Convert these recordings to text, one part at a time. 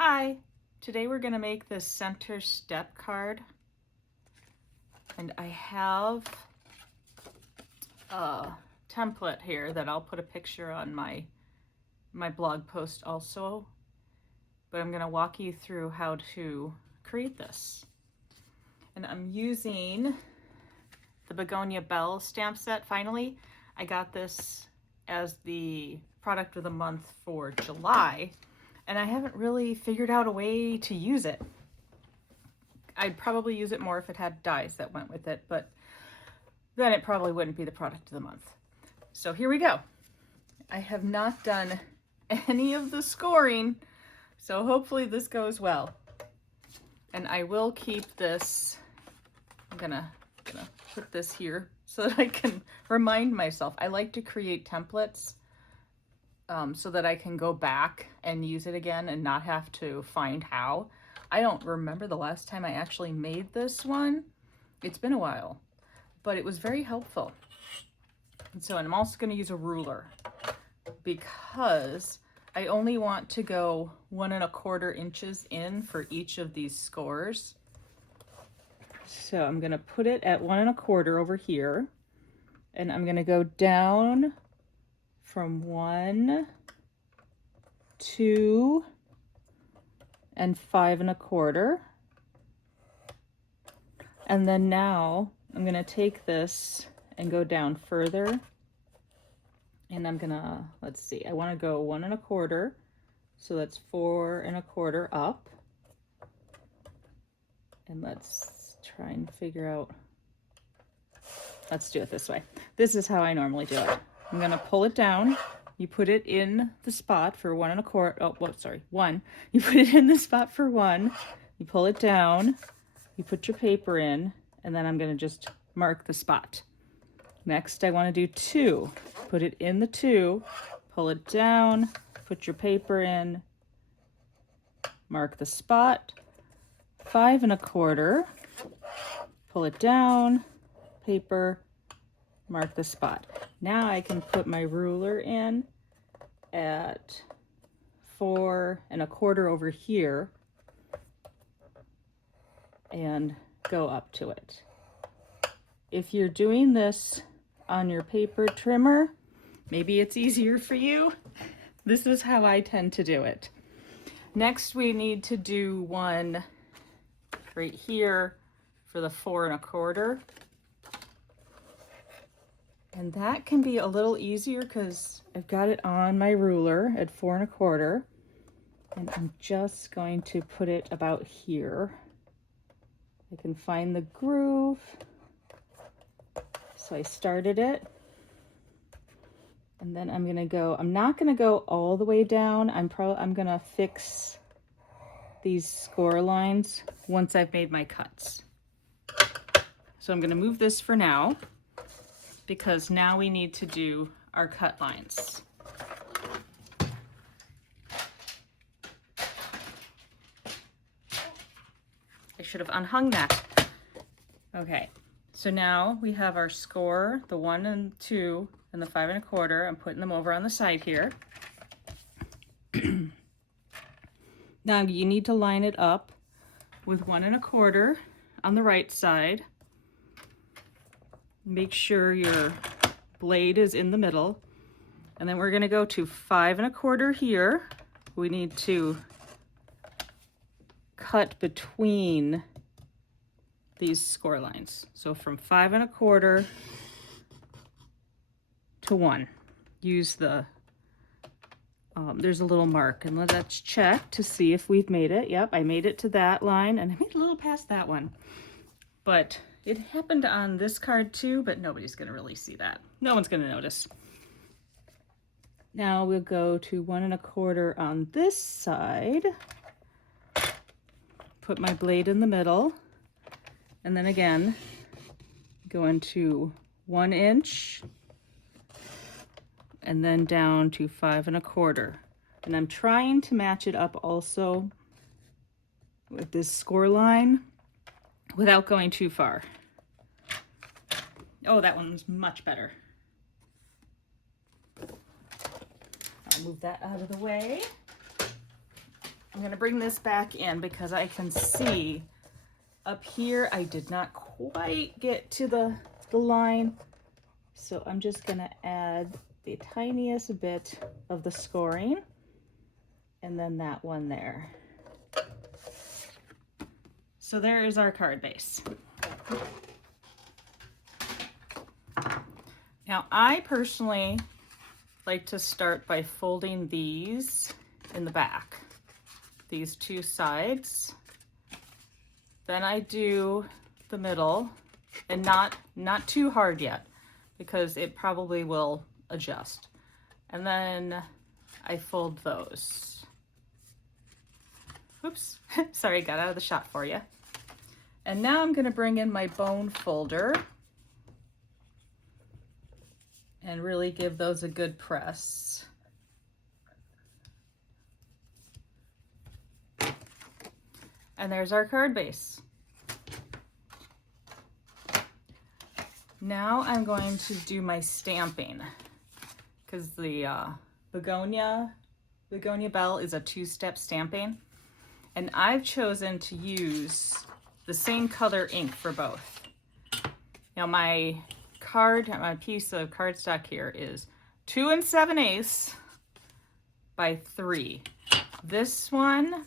Hi, today we're going to make this center step card, and I have a template here that I'll put a picture on my blog post also, but I'm going to walk you through how to create this. And I'm using the Begonia Belle stamp set. Finally, I got this as the product of the month for July, and I haven't really figured out a way to use it. I'd probably use it more if it had dies that went with it, but then it probably wouldn't be the product of the month. So here we go. I have not done any of the scoring, so hopefully this goes well. And I will keep this, I'm gonna put this here so that I can remind myself. I like to create templates so that I can go back and use it again and not have to find how. I don't remember the last time I actually made this one. It's been a while, but it was very helpful. And so I'm also going to use a ruler because I only want to go 1 1/4 inches in for each of these scores. So I'm going to put it at 1 1/4 over here, and I'm going to go down from 1, 2, and 5 1/4. And then now I'm going to take this and go down further. And I'm going to, let's see, I want to go 1 1/4. So that's 4 1/4 up. And let's try and figure out, let's do it this way. This is how I normally do it. I'm going to pull it down. You put it in the spot for 1 1/4. Oh, well, sorry, 1. You put it in the spot for 1. You pull it down. You put your paper in, and then I'm going to just mark the spot. Next, I want to do 2. Put it in the 2. Pull it down. Put your paper in. Mark the spot. 5 1/4. Pull it down. Paper. Mark the spot. Now I can put my ruler in at 4 1/4 over here and go up to it. If you're doing this on your paper trimmer, maybe it's easier for you. This is how I tend to do it. Next, we need to do one right here for the 4 1/4. And that can be a little easier because I've got it on my ruler at 4 1/4. And I'm just going to put it about here. I can find the groove. So I started it. And then I'm going to go, I'm not going to go all the way down. I'm going to fix these score lines once I've made my cuts. So I'm going to move this for now, because now we need to do our cut lines. I should have unhung that. Okay, so now we have our score, the 1 and 2 and the 5 1/4. I'm putting them over on the side here. Now you need to line it up with 1 1/4 on the right side. Make sure your blade is in the middle. And then we're going to go to 5 1/4 here. We need to cut between these score lines. So from 5 1/4 to 1. Use the, there's a little mark, and let's check to see if we've made it. Yep, I made it to that line, and I made a little past that one. But it happened on this card too, but nobody's going to really see that. No one's going to notice. Now we'll go to 1 1/4 on this side. Put my blade in the middle. And then again, go into 1 inch. And then down to 5 1/4. And I'm trying to match it up also with this score line without going too far. Oh, that one was much better. I'll move that out of the way. I'm gonna bring this back in because I can see up here I did not quite get to the line. So I'm just gonna add the tiniest bit of the scoring and then that one there. So there is our card base. Now I personally like to start by folding these in the back, these two sides. Then I do the middle, and not too hard yet because it probably will adjust. And then I fold those. Oops, sorry, got out of the shot for you. And now I'm gonna bring in my bone folder and really give those a good press. And there's our card base. Now I'm going to do my stamping because the Begonia Belle is a two-step stamping. And I've chosen to use the same color ink for both. Now my piece of cardstock here is 2 7/8 by 3. This one,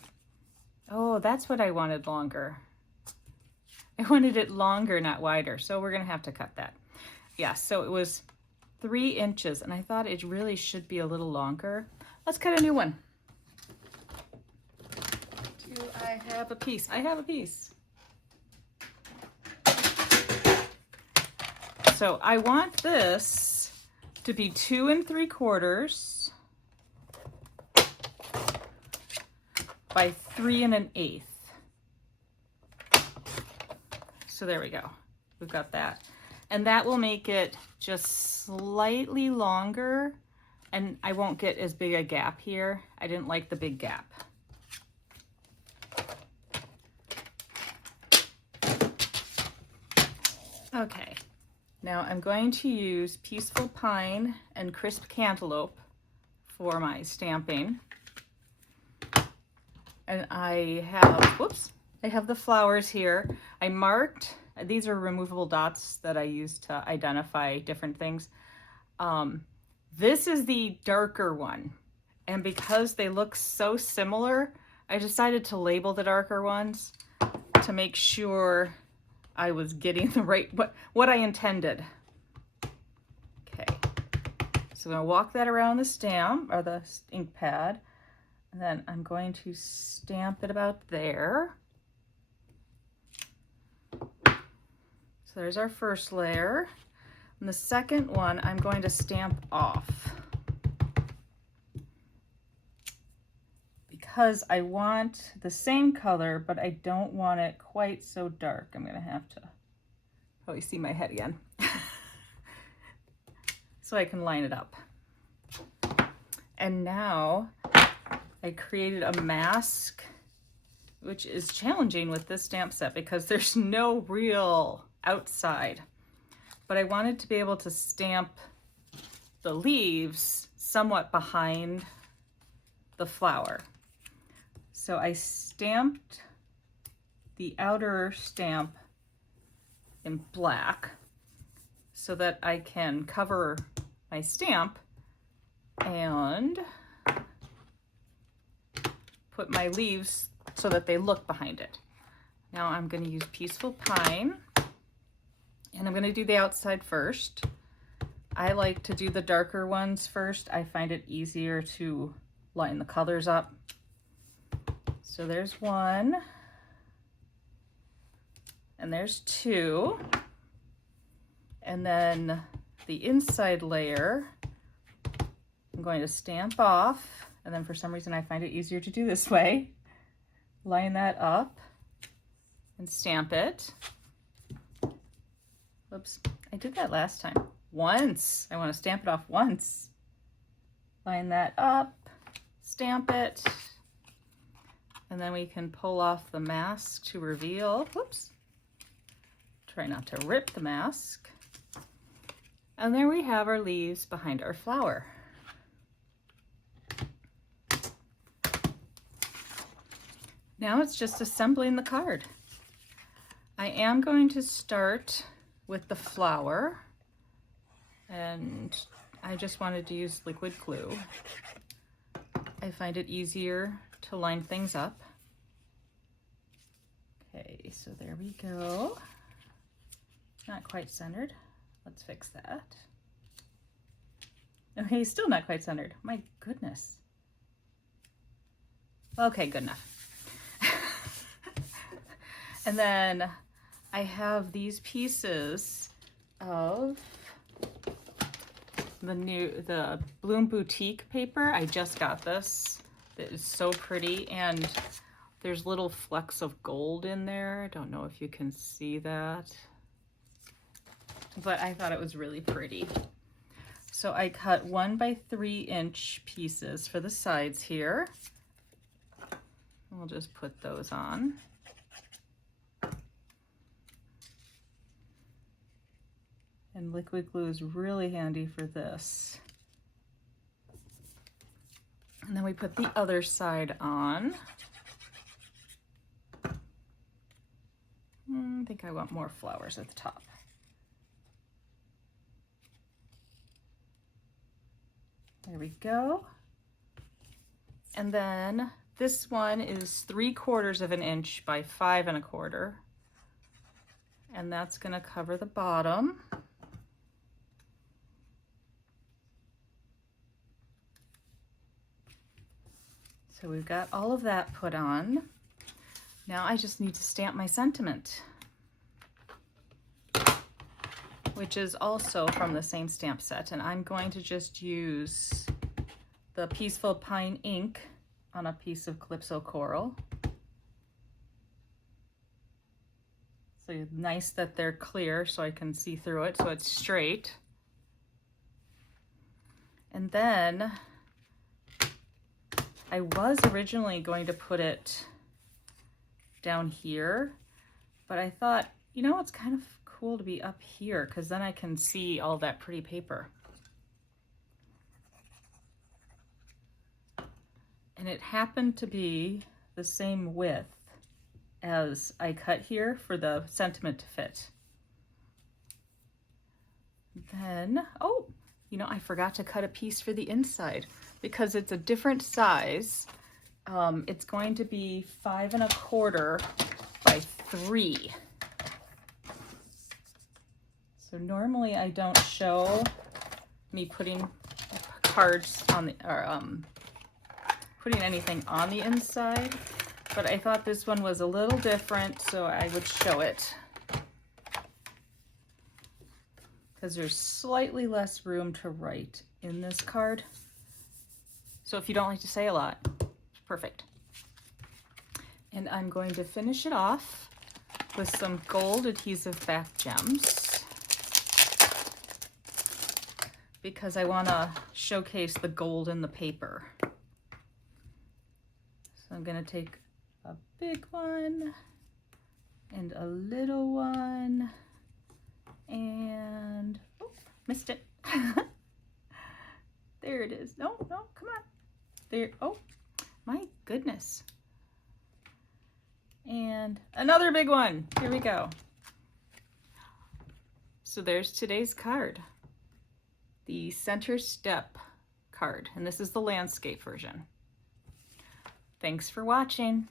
oh, that's what I wanted longer. I wanted it longer, not wider, so we're gonna have to cut that. Yeah, so it was 3 inches, and I thought it really should be a little longer. Let's cut a new one. Do I have a piece? I have a piece. So I want this to be 2 3/4 by 3 1/8. So there we go. We've got that. And that will make it just slightly longer, and I won't get as big a gap here. I didn't like the big gap. Okay, now I'm going to use Peaceful Pine and Crisp Cantaloupe for my stamping. And I have the flowers here. I marked, these are removable dots that I use to identify different things. This is the darker one. And because they look so similar, I decided to label the darker ones to make sure I was getting the right, what I intended. Okay, so I'm gonna walk that around the stamp or the ink pad, and then I'm going to stamp it about there. So there's our first layer. And the second one, I'm going to stamp off because I want the same color, but I don't want it quite so dark. I'm gonna have to probably see my head again so I can line it up. And now I created a mask, which is challenging with this stamp set because there's no real outside. But I wanted to be able to stamp the leaves somewhat behind the flower. So I stamped the outer stamp in black so that I can cover my stamp and put my leaves so that they look behind it. Now I'm going to use Peaceful Pine, and I'm going to do the outside first. I like to do the darker ones first. I find it easier to line the colors up. So there's one, and there's 2, and then the inside layer I'm going to stamp off, and then for some reason I find it easier to do this way. Line that up and stamp it. Oops, I did that last time. Once. I want to stamp it off once. Line that up, stamp it, and then we can pull off the mask to reveal. Whoops. Try not to rip the mask. And there we have our leaves behind our flower. Now it's just assembling the card. I am going to start with the flower, and I just wanted to use liquid glue. I find it easier to line things up. Okay, so there we go. Not quite centered. Let's fix that. Okay, still not quite centered. My goodness. Okay, good enough. And then I have these pieces of the Bloom Boutique paper. I just got this. It is so pretty, and there's little flecks of gold in there. I don't know if you can see that, but I thought it was really pretty. So I cut 1 by 3 inch pieces for the sides here. We'll just put those on. And liquid glue is really handy for this. And then we put the other side on. I think I want more flowers at the top. There we go. And then this one is 3/4 of an inch by 5 1/4. And that's gonna cover the bottom. So we've got all of that put on. Now I just need to stamp my sentiment, which is also from the same stamp set. And I'm going to just use the Peaceful Pine ink on a piece of Calypso Coral. So nice that they're clear so I can see through it, so it's straight. And then I was originally going to put it down here, but I thought, you know, it's kind of cool to be up here because then I can see all that pretty paper. And it happened to be the same width as I cut here for the sentiment to fit. Then, oh, you know, I forgot to cut a piece for the inside because it's a different size. It's going to be 5 1/4 by 3. So normally I don't show me putting cards on the, or putting anything on the inside, but I thought this one was a little different, so I would show it. Because there's slightly less room to write in this card. So if you don't like to say a lot, it's perfect. And I'm going to finish it off with some gold adhesive back gems because I want to showcase the gold in the paper. So I'm going to take a big one and a little one and, oh, missed it. There it is. No, no, come on. There, oh, my goodness. And another big one. Here we go. So there's today's card. The Center Step card. And this is the landscape version. Thanks for watching.